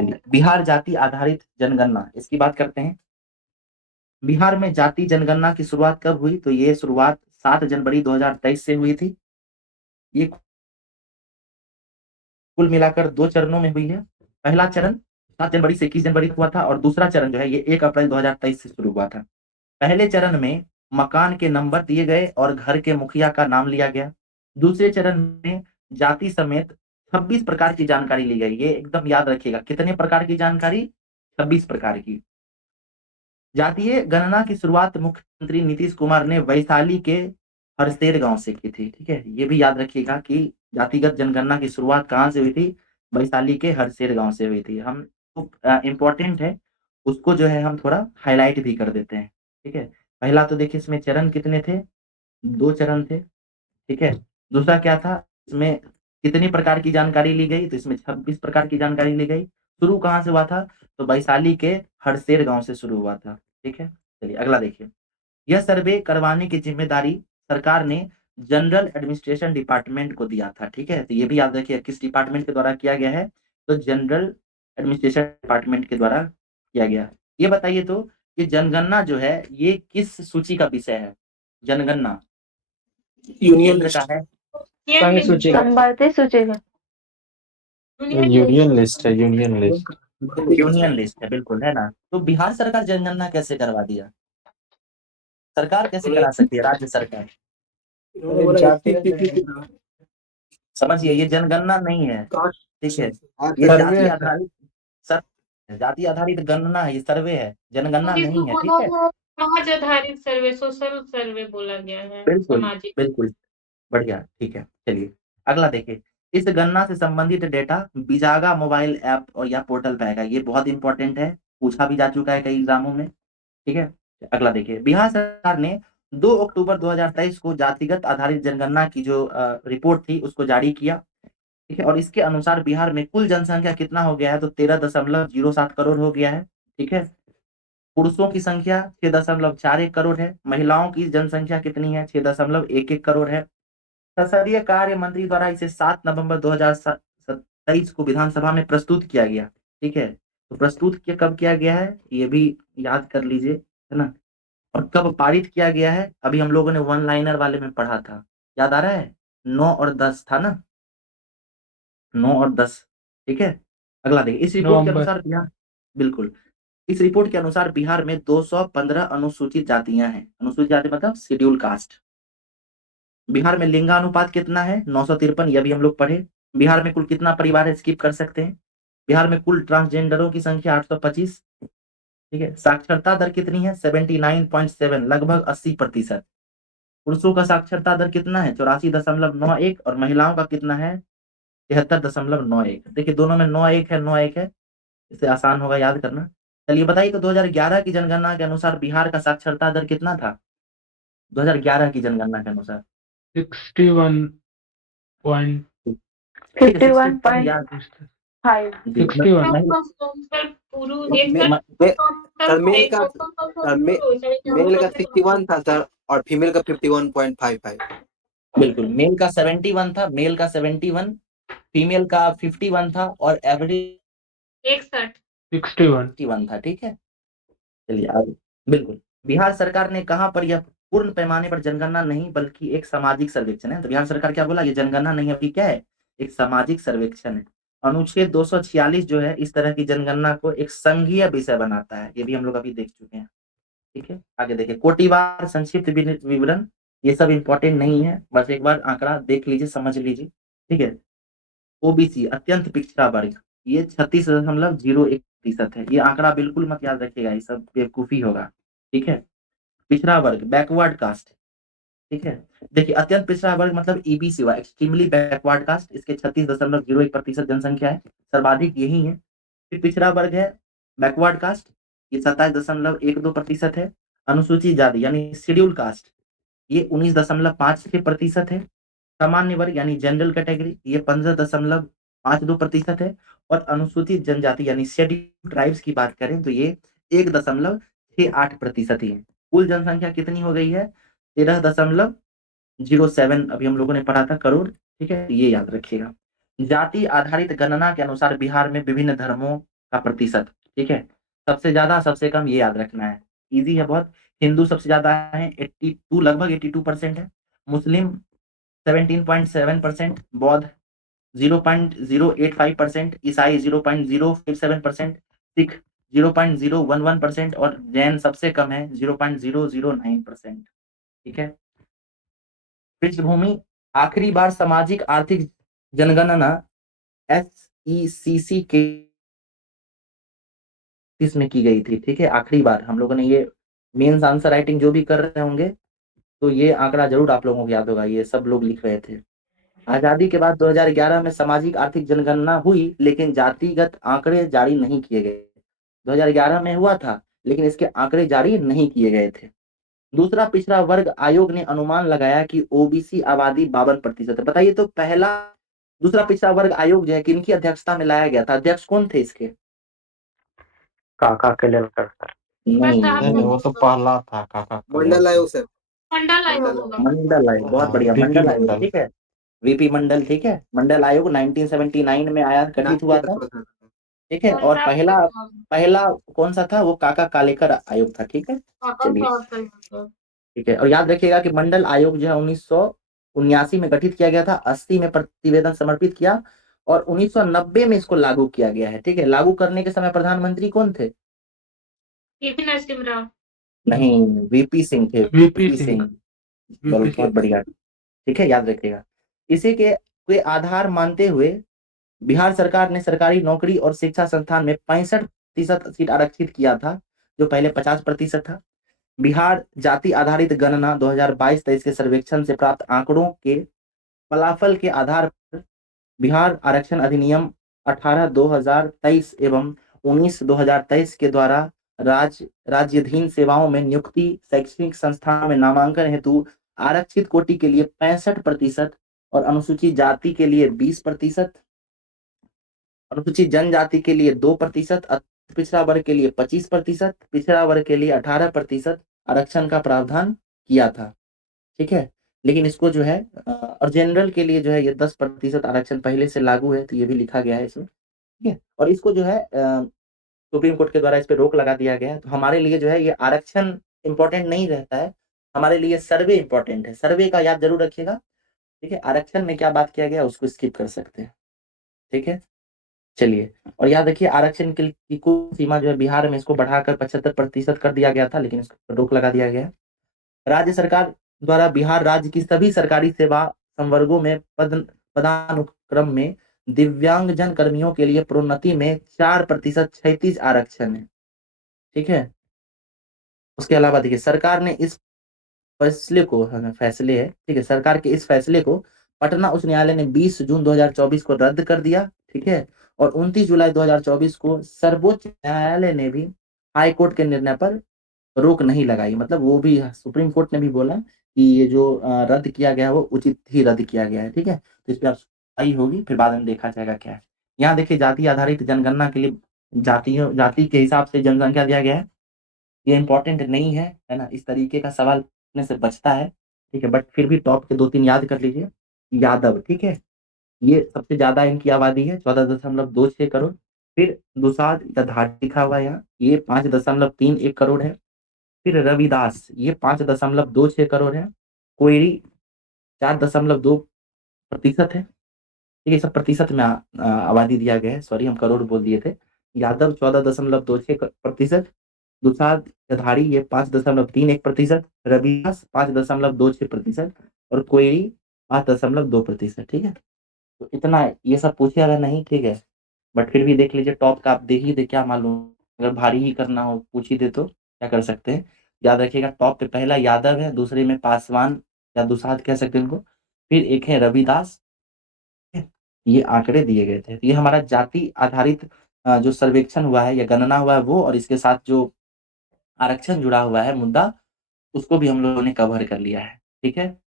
बिहार जाति आधारित जनगणना, इसकी बात करते हैं। बिहार में जाति जनगणना की शुरुआत कब हुई? तो ये शुरुआत 7 जनवरी 2023 से हुई थी। ये कुल मिलाकर 2 चरणों में हुई है। पहला चरण 7 जनवरी से 21 जनवरी हुआ था और दूसरा चरण जो है ये 1 अप्रैल 2023 से शुरू हुआ था। पहले चरण में मकान के नंबर दिए गए और घर के मुखिया का नाम लिया गया। दूसरे चरण में जाति समेत 26 प्रकार की जानकारी ली गई। ये एकदम याद रखिएगा, कितने प्रकार की जानकारी? 26 प्रकार की। जातीय गणना की शुरुआत मुख्यमंत्री नीतीश कुमार ने वैशाली के हरसेर गांव से की थी। ठीक है, ये भी याद रखिएगा कि जातिगत जनगणना की शुरुआत कहाँ से हुई थी? वैशाली के हरसेर गांव से हुई थी। हम इम्पोर्टेंट है, उसको जो है हम थोड़ा हाईलाइट भी कर देते हैं। ठीक है, पहला तो देखिए इसमें चरण कितने थे? 2 चरण थे। ठीक है, दूसरा क्या था? इसमें कितनी प्रकार की जानकारी ली गई? तो इसमें 26 प्रकार की जानकारी ली गई। शुरू कहाँ से हुआ था? तो वैशाली के हरसेर गांव से शुरू हुआ था। ठीक है, चलिए अगला देखिए। यह सर्वे करवाने की जिम्मेदारी सरकार ने जनरल एडमिनिस्ट्रेशन डिपार्टमेंट को दिया था। ठीक है, तो ये भी याद रखिए किस डिपार्टमेंट के द्वारा किया गया है? तो जनरल एडमिनिस्ट्रेशन डिपार्टमेंट के द्वारा किया गया। ये बताइए तो कि जनगणना जो है ये किस सूची का विषय है? जनगणना यूनियन केंद्र का है, संभालते सूचेगा। यूनियन लिस्ट है, यूनियन लिस्ट। यूनियन लिस्ट है, बिल्कुल है ना। तो बिहार सरकार जनगणना कैसे करवा दिया? सरकार कैसे करा सकती है? राज्य सरकार। समझिए ये जनगणना नहीं है। ठीक है, ये जाति आधारित जाति आधारित गणना है, ये सर्वे है, जनगणना नहीं है। ठीक है, समाज आधारित सर्वे, सोशल सर्वे बोला गया है। बिल्कुल सामाजिक। बिल्कुल, बढ़िया। ठीक है, चलिए अगला देखिए। इस गणना से संबंधित डेटा बिजागा मोबाइल ऐप और या पोर्टल पे आएगा। ये बहुत इंपॉर्टेंट है, पूछा भी जा चुका है कई एग्जामों में। ठीक है, अगला देखिए। बिहार सरकार ने 2 अक्टूबर 2023 को जातिगत आधारित जनगणना की जो रिपोर्ट थी उसको जारी किया। ठीक है, और इसके अनुसार बिहार में कुल जनसंख्या कितना हो गया है? तो 13.07 करोड़ हो गया है। ठीक है, पुरुषों की संख्या 6.41 करोड़ है। महिलाओं की जनसंख्या कितनी है? 6.11 करोड़ है। संसदीय कार्य मंत्री द्वारा इसे 7 नवंबर 2023 को विधानसभा में प्रस्तुत किया गया। ठीक है, तो प्रस्तुत कब किया गया है ये भी याद कर लीजिए, है ना। और कब पारित किया गया है? अभी हम लोगों ने वन लाइनर वाले में पढ़ा था, याद आ रहा है? 9 और 10 था ना, 9 और 10। ठीक है, अगला देखिए। इस रिपोर्ट के अनुसार बिहार, बिल्कुल, इस रिपोर्ट के अनुसार बिहार में 215 अनुसूचित जातियां हैं। अनुसूचित जाति मतलब शेड्यूल कास्ट। बिहार में लिंगानुपात कितना है? 953, यह भी हम लोग पढ़े। बिहार में कुल कितना परिवार है? स्किप कर सकते हैं। बिहार में कुल ट्रांसजेंडरों की संख्या 825। ठीक है, साक्षरता दर कितनी है? 79.7, लगभग 80%। पुरुषों का साक्षरता दर कितना है? 84.91, और महिलाओं का कितना है? 73.91। देखिए दोनों में 91 है, 91 है, इससे आसान होगा याद करना। चलिए बताइए तो 2011 की जनगणना के अनुसार बिहार का साक्षरता दर कितना था? 2011 की जनगणना के अनुसार 51.5 मेल का 61 था सर और फीमेल का 51.55। बिल्कुल, मेल का 71 था, मेल का 71, फीमेल का 51 था और एवरेज 61 था। ठीक है, चलिए आगे। बिल्कुल, बिहार सरकार ने कहा पर यह पूर्ण पैमाने पर जनगणना नहीं बल्कि एक सामाजिक सर्वेक्षण है। तो बिहार सरकार क्या बोला? ये जनगणना नहीं है, क्या है? एक सामाजिक सर्वेक्षण है। अनुच्छेद 246 जो है इस तरह की जनगणना को एक संघीय विषय बनाता है। ये भी हम लोग अभी देख चुके हैं। ठीक है, आगे देखिए। कोटिवार संक्षिप्त विवरण, ये सब इंपॉर्टेंट नहीं है, बस एक बार आंकड़ा देख लीजिए, समझ लीजिए। ठीक है, ओबीसी अत्यंत पिछड़ा वर्ग, ये 36.01% है। ये आंकड़ा बिल्कुल मत याद रखिएगा, ये सब बेवकूफी होगा। ठीक है, पिछड़ा वर्ग बैकवर्ड कास्ट। ठीक है, देखिए अत्यंत पिछड़ा वर्ग मतलब ईबीसी हुआ, एक्सट्रीमली बैकवर्ड कास्ट, इसके 36.01% जनसंख्या है, सर्वाधिक यही है। फिर पिछड़ा वर्ग है बैकवर्ड कास्ट, ये 27.12% है। अनुसूचित जाति यानी शेड्यूल कास्ट, ये 19.56% है। सामान्य वर्ग यानी जनरल कैटेगरी, ये 15.52% है। और अनुसूचित जनजाति यानी शेड्यूल ट्राइब्स की बात करें तो ये 1.68% ही है। कुल जनसंख्या कितनी हो गई है? 13.07 अभी हम लोगों ने पढ़ा था करोड़। ठीक है, ये याद रखिएगा। जाति आधारित गणना के अनुसार बिहार में विभिन्न धर्मों का प्रतिशत, ठीक है? सबसे ज़्यादा, सबसे कम ये याद रखना है। ईज़ी है बहुत। हिंदू सबसे ज़्यादा हैं 82 लगभग 82% है। मुस्लिम 17.7%, बौद्ध 0.085%, ईसाई 0.057%, सिख 0.011% और जैन सबसे कम है 0.009%, ठीक है? पृष्ठभूमि, आखिरी बार सामाजिक आर्थिक जनगणना एसईसीसी के इसमें की गई थी, ठीक है? आखिरी बार हम लोगों ने ये मेंस आंसर राइटिंग जो भी कर रहे होंगे, तो ये आंकड़ा ज़रूर आप लोगों को याद होगा, ये सब लोग लिख रहे थे। आज़ादी के बाद 2011 में सामाजिक आर्थिक जनगणना हुई, लेकिन जातिगत आंकड़े जारी नहीं किए गए। 2011 में हुआ था, लेकिन इसके आंकड़े जारी नहीं किए गए थे। दूसरा पिछड़ा वर्ग आयोग ने अनुमान लगाया कि ओबीसी आबादी 52% है। बताइए तो पहला दूसरा पिछड़ा वर्ग आयोग जो है किनकी अध्यक्षता में लाया गया था? अध्यक्ष कौन थे इसके? काका केलेलकर सर। नहीं, नहीं, वो तो पहला था काका मंडल केलेलकर। आयोग सर, मंडल आयोग मंडल होगा। मंडल आयोग, बहुत हाँ, बढ़िया, वीपी मंडल आयोग, मंडल। ठीक है? वीपी मंडल, ठीक है? मंडल आयोग 1979 में आया, गठित हुआ था, ठीक है? और पहला पहला कौन-सा था? वो काका कालेकर आयोग था, ठीक है? चलिए, ठीक है। और याद रखिएगा कि मंडल आयोग जो है 1979 में गठित किया गया था, 80 में प्रतिवेदन समर्पित किया और 1990 में इसको लागू किया गया है, ठीक है? लागू करने के समय प्रधानमंत्री कौन थे? वीपी नरसिम्हा राव। नहीं, वीपी सिंह थे, वीपी वीपी सिंह। सिंह। बहुत बढ़िया, ठीक है? याद रखिएगा। इसी के आधार मानते हुए बिहार सरकार ने सरकारी नौकरी और शिक्षा संस्थान में 65% सीट आरक्षित किया था, जो पहले 50% था। बिहार जाति आधारित गणना 2022-23 के सर्वेक्षण से प्राप्त आंकड़ों के फलाफल के आधार पर बिहार आरक्षण अधिनियम 18/2023 एवं 19/2023 के द्वारा राज्याधीन सेवाओं में नियुक्ति, शैक्षणिक संस्थानों में नामांकन हेतु आरक्षित कोटि के लिए 65% और अनुसूचित जाति के लिए 20%, अनुसूचित जनजाति के लिए 2%, अति पिछड़ा वर्ग के लिए 25%, पिछड़ा वर्ग के लिए 18% आरक्षण का प्रावधान किया था, ठीक है? लेकिन इसको जो है और जनरल के लिए जो है ये 10% आरक्षण पहले से लागू है, तो ये भी लिखा गया है इसमें, ठीक है? और इसको जो है सुप्रीम कोर्ट के द्वारा इस पे रोक लगा दिया गया है। तो हमारे लिए जो है ये आरक्षण इम्पोर्टेंट नहीं रहता है, हमारे लिए सर्वे इम्पोर्टेंट है। सर्वे का याद ज़रूर रखिएगा, ठीक है? आरक्षण में क्या बात किया गया उसको स्किप कर सकते हैं, ठीक है? चलिए, और याद रखिए आरक्षण की कुल सीमा जो है बिहार में इसको बढ़ाकर 75% कर दिया गया था, लेकिन इस पर रोक लगा दिया गया है। राज्य सरकार द्वारा बिहार राज्य की सभी सरकारी सेवा संवर्गों में पदानुक्रम में दिव्यांगजन कर्मियों के लिए प्रोन्नति में 4% 36 आरक्षण है, ठीक है? उसके अलावा देखिए सरकार ने इस फैसले को फैसले है, ठीक है? सरकार के इस फैसले को पटना उच्च न्यायालय ने 20 जून 2024 को रद्द कर दिया, ठीक है? और 29 जुलाई 2024 को सर्वोच्च न्यायालय ने भी हाई कोर्ट के निर्णय पर रोक नहीं लगाई। मतलब वो भी सुप्रीम कोर्ट ने भी बोला कि ये जो रद्द किया गया है वो उचित ही रद्द किया गया है, ठीक है? तो इस पे आप सुनवाई होगी, फिर बाद में देखा जाएगा क्या है। यहाँ देखिए जाति आधारित जनगणना के लिए जाति के हिसाब से जनसंख्या दिया गया है। ये इम्पोर्टेंट नहीं है, है ना? इस तरीके का सवाल पूछने से बचता है, ठीक है? बट फिर भी टॉप के 2-3 याद कर लीजिए। यादव, ठीक है? ये सबसे ज़्यादा इनकी आबादी है 14.26 करोड़। फिर दुसाध या धार लिखा हुआ है यहाँ, ये 5.31 करोड़ है। फिर रविदास ये 5.26 करोड़ है। कोयरी 4.2% है। ये सब प्रतिशत में आबादी दिया गया है, सॉरी हम करोड़ बोल दिए थे। यादव 14.26%, दुसाध धारी ये 5.31%, रविदास 5.26% और कोयरी 5.2%, ठीक है? तो इतना ये सब पूछेगा नहीं, ठीक है? बट फिर भी देख लीजिए टॉप का, आप देख ही दे क्या मालूम, अगर भारी ही करना हो पूछ ही दे तो क्या कर सकते हैं। याद रखिएगा टॉप पे पहला यादव है, दूसरे में पासवान या दुसाध कह सकते हैं उनको, फिर एक है रविदास, ये आंकड़े दिए गए थे। तो ये हमारा जाति आधारित जो सर्वेक्षण हुआ है या गणना हुआ है वो, और इसके साथ जो आरक्षण जुड़ा हुआ है मुद्दा, उसको भी हम लोगों ने कवर कर लिया है, ठीक है?